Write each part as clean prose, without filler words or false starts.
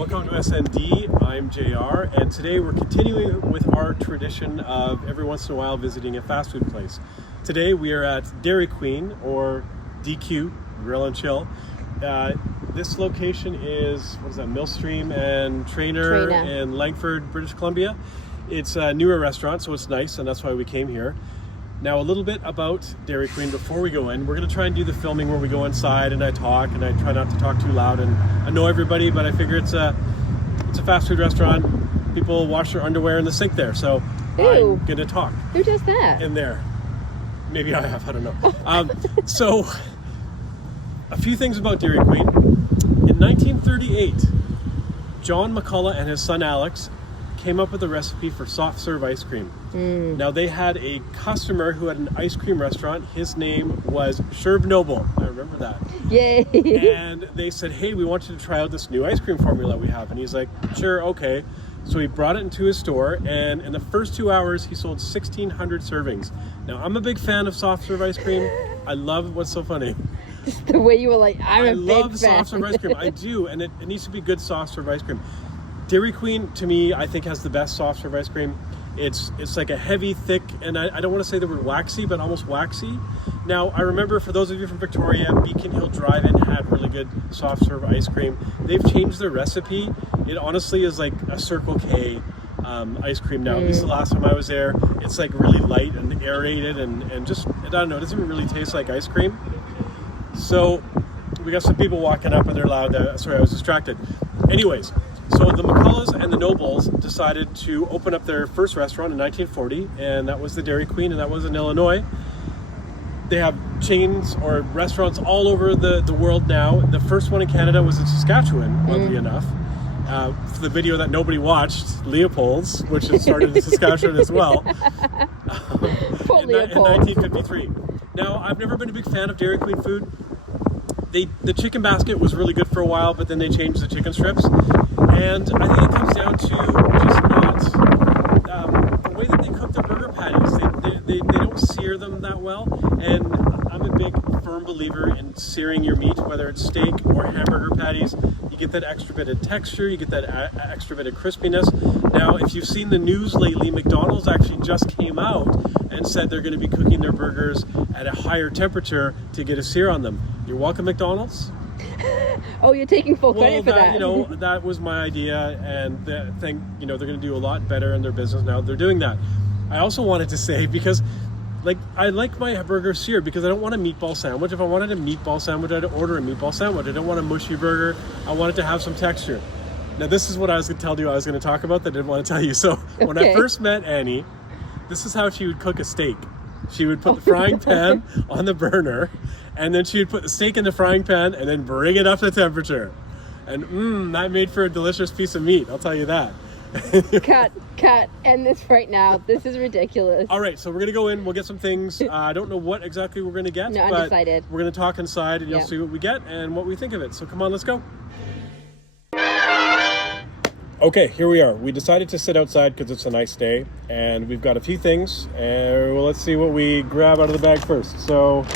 Welcome to SND. I'm JR, and today we're continuing with our tradition of every once in a while visiting a fast food place. Today we are at Dairy Queen, or DQ, Grill and Chill. This location is, Millstream and Trainer in Langford, British Columbia. It's a newer restaurant, so it's nice, and that's why we came here. Now, a little bit about Dairy Queen before we go in. We're going to try and do the filming where we go inside and I talk, and I try not to talk too loud and annoy everybody, but I figure it's a fast food restaurant. People wash their underwear in the sink there, so Ew. I'm going to talk. Who does that? In there. Maybe I have, I don't know. So, a few things about Dairy Queen. In 1938, John McCullough and his son Alex came up with a recipe for soft serve ice cream. Now, they had a customer who had an ice cream restaurant. His name was Sherb Noble. I remember that. Yay! And they said, hey, we want you to try out this new ice cream formula we have. And he's like, sure, okay. So he brought it into his store, and in the first 2 hours, he sold 1,600 servings. Now, I'm a big fan of soft serve ice cream. I love what's so funny. Just the way you were like, I love soft serve ice cream. I do, and it needs to be good soft serve ice cream. Dairy Queen, to me, I think has the best soft serve ice cream. It's like a heavy, thick, and I don't want to say the word waxy, but almost waxy. Now, I remember for those of you from Victoria, Beacon Hill Drive-In had really good soft serve ice cream. They've changed their recipe. It honestly is like a Circle K ice cream now. At least the last time I was there, it's like really light and aerated and just, I don't know, it doesn't really taste like ice cream. So we got some people walking up and they're loud. Sorry, I was distracted. Anyways, so the McCulloughs and the Nobles decided to open up their first restaurant in 1940, and that was the Dairy Queen, and that was in Illinois. They have chains or restaurants all over the world now. The first one in Canada was in Saskatchewan, oddly enough. For the video that nobody watched, Leopold's, which had started in Saskatchewan as well, in 1953. Now, I've never been a big fan of Dairy Queen food. The chicken basket was really good for a while, but then they changed the chicken strips. And I think it comes down to just not the way that they cook the burger patties. They don't sear them that well. And I'm a big firm believer in searing your meat, whether it's steak or hamburger patties. You get that extra bit of texture, you get that extra bit of crispiness. Now, if you've seen the news lately, McDonald's actually just came out and said they're going to be cooking their burgers at a higher temperature to get a sear on them. You're welcome, McDonald's. Oh, you're taking full credit for that. That was my idea, and I think, they're going to do a lot better in their business now. They're doing that. I also wanted to say, because I like my burger seared because I don't want a meatball sandwich. If I wanted a meatball sandwich, I'd order a meatball sandwich. I don't want a mushy burger. I want it to have some texture. Now, this is what I was going to tell you I was going to talk about that I didn't want to tell you. So when I first met Annie, this is how she would cook a steak. She would put the frying pan on the burner, and then she would put the steak in the frying pan and then bring it up to temperature. And that made for a delicious piece of meat, I'll tell you that. Cut, end this right now. This is ridiculous. All right, so we're going to go in, we'll get some things. I don't know what exactly we're going to get, no, but undecided. We're going to talk inside and you'll see what we get and what we think of it. So come on, let's go. Okay, here we are. We decided to sit outside because it's a nice day, and we've got a few things. Well, let's see what we grab out of the bag first. So,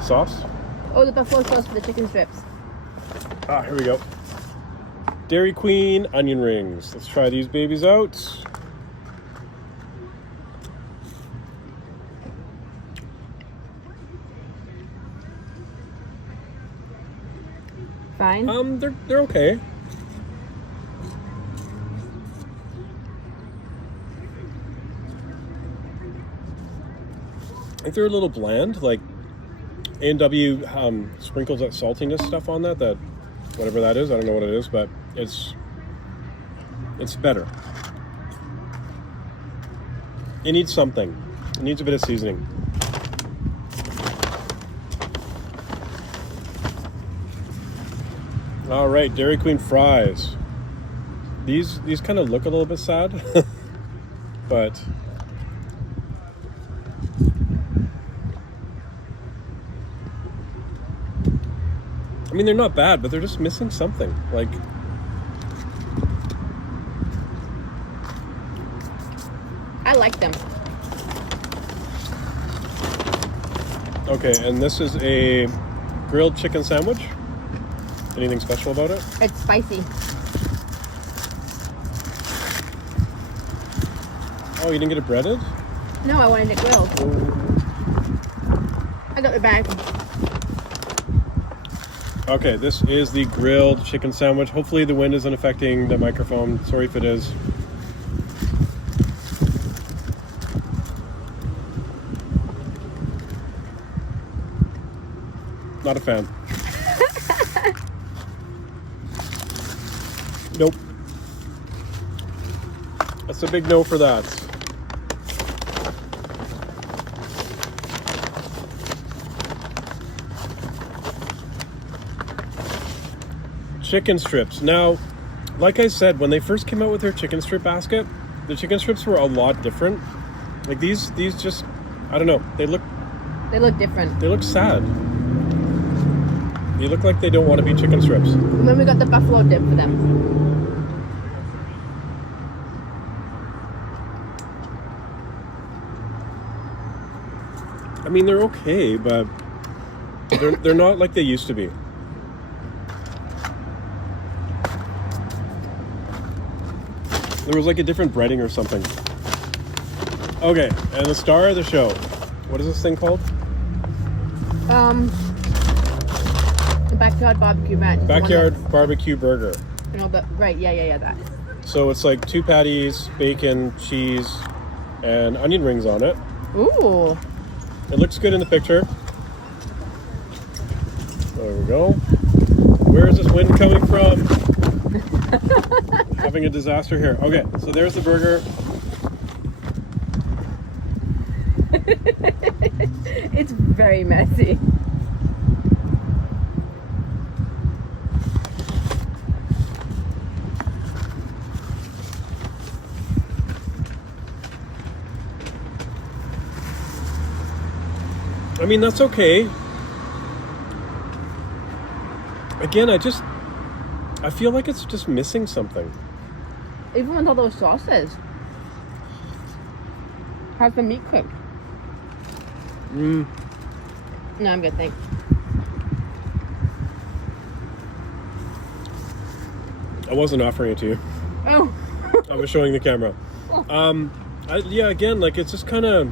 sauce. Oh, the buffalo sauce for the chicken strips. Here we go. Dairy Queen onion rings. Let's try these babies out. Fine. They're okay. I think they're a little bland. Like A&W sprinkles that saltiness stuff on that whatever that is. I don't know what it is, but it's better. It needs something. It needs a bit of seasoning. All right, Dairy Queen fries. These kind of look a little bit sad, but I mean, they're not bad, but they're just missing something. Like, I like them. Okay, and this is a grilled chicken sandwich. Anything special about it? It's spicy. Oh, you didn't get it breaded? No, I wanted it grilled. I got the bag. Okay, this is the grilled chicken sandwich. Hopefully the wind isn't affecting the microphone. Sorry if it is. Not a fan. Nope. That's a big no for that. Chicken strips. Now, like I said, when they first came out with their chicken strip basket, the chicken strips were a lot different. Like these just, I don't know. They look different. They look sad. They look like they don't want to be chicken strips. And then we got the buffalo dip for them. I mean, they're okay, but they're not like they used to be. There was like a different breading or something. Okay, and the star of the show. What is this thing called? The backyard barbecue ranch. Backyard barbecue burger. You know, right, yeah, that. So it's like 2 patties, bacon, cheese, and onion rings on it. Ooh. It looks good in the picture. There we go. Where is this wind coming from? Having a disaster here. Okay, so there's the burger. It's very messy. I mean, that's okay. Again, I feel like it's just missing something. Even with all those sauces. How's the meat cooked? No, I'm good, thanks. I wasn't offering it to you. Oh. I was showing the camera. Yeah, again, like it's just kind of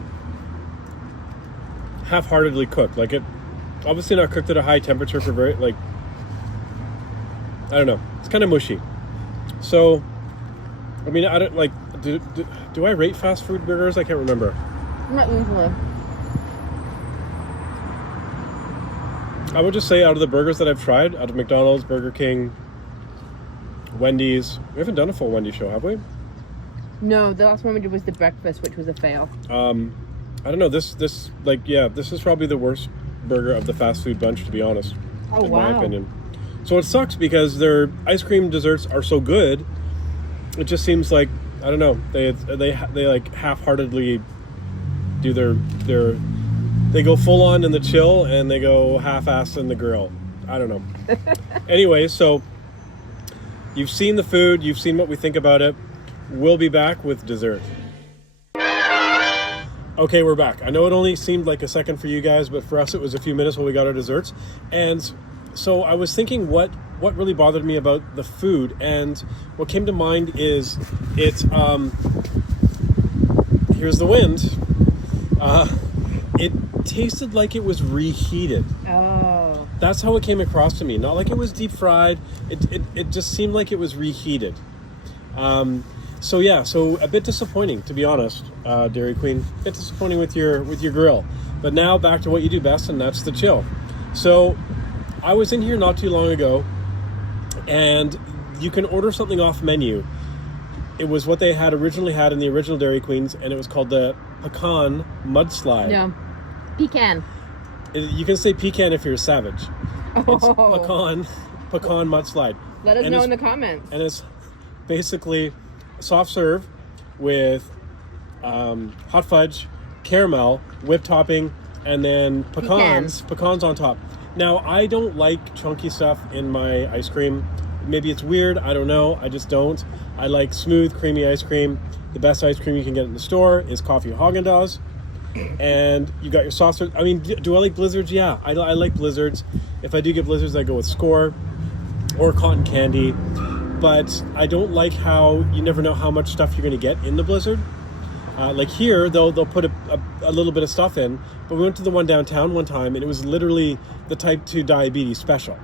half-heartedly cooked. Like it, obviously not cooked at a high temperature for very, like, I don't know. It's kind of mushy. So, I mean, I don't like. Do I rate fast food burgers? I can't remember. Not usually. I would just say out of the burgers that I've tried, out of McDonald's, Burger King, Wendy's. We haven't done a full Wendy's show, have we? No, the last one we did was the breakfast, which was a fail. I don't know. This is probably the worst burger of the fast food bunch, to be honest. Oh, in wow. my opinion. So it sucks because their ice cream desserts are so good. It just seems like, I don't know, they like half-heartedly do their they go full on in the chill and they go half-assed in the grill. I don't know. Anyway, so you've seen the food, you've seen what we think about it. We'll be back with dessert. Okay, we're back. I know it only seemed like a second for you guys, but for us it was a few minutes while we got our desserts. And so I was thinking what really bothered me about the food, and what came to mind is here's the wind. It tasted like it was reheated. Oh. That's how it came across to me. Not like it was deep fried. It just seemed like it was reheated. So a bit disappointing, to be honest, Dairy Queen. A bit disappointing with your grill. But now back to what you do best, and that's the chill. So I was in here not too long ago, and you can order something off menu. It was what they had originally had in the original Dairy Queens, and it was called the pecan mudslide. No, pecan. You can say pecan if you're a savage. Oh. It's pecan mudslide. Let us know in the comments. And it's basically soft serve with hot fudge, caramel, whipped topping, and then pecans on top. Now, I don't like chunky stuff in my ice cream. Maybe it's weird, I don't know, I just don't. I like smooth, creamy ice cream. The best ice cream you can get in the store is Coffee Haagen-Dazs. And you got your soft serve. I mean, do I like blizzards? Yeah, I like blizzards. If I do get blizzards, I go with Score. or cotton candy. But I don't like how you never know how much stuff you're going to get in the Blizzard. Like here, they'll put a little bit of stuff in. But we went to the one downtown one time, and it was literally the type 2 diabetes special.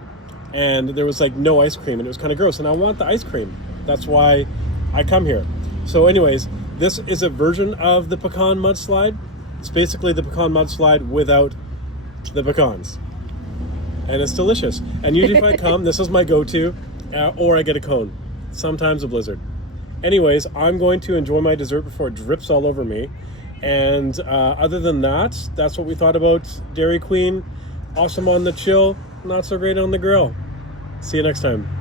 And there was like no ice cream, and it was kind of gross. And I want the ice cream. That's why I come here. So anyways, this is a version of the pecan mudslide. It's basically the pecan mudslide without the pecans. And it's delicious. And usually if I come, this is my go-to, or I get a cone. Sometimes a Blizzard. Anyways, I'm going to enjoy my dessert before it drips all over me. And other than that, that's what we thought about Dairy Queen. Awesome on the chill, not so great on the grill. See you next time.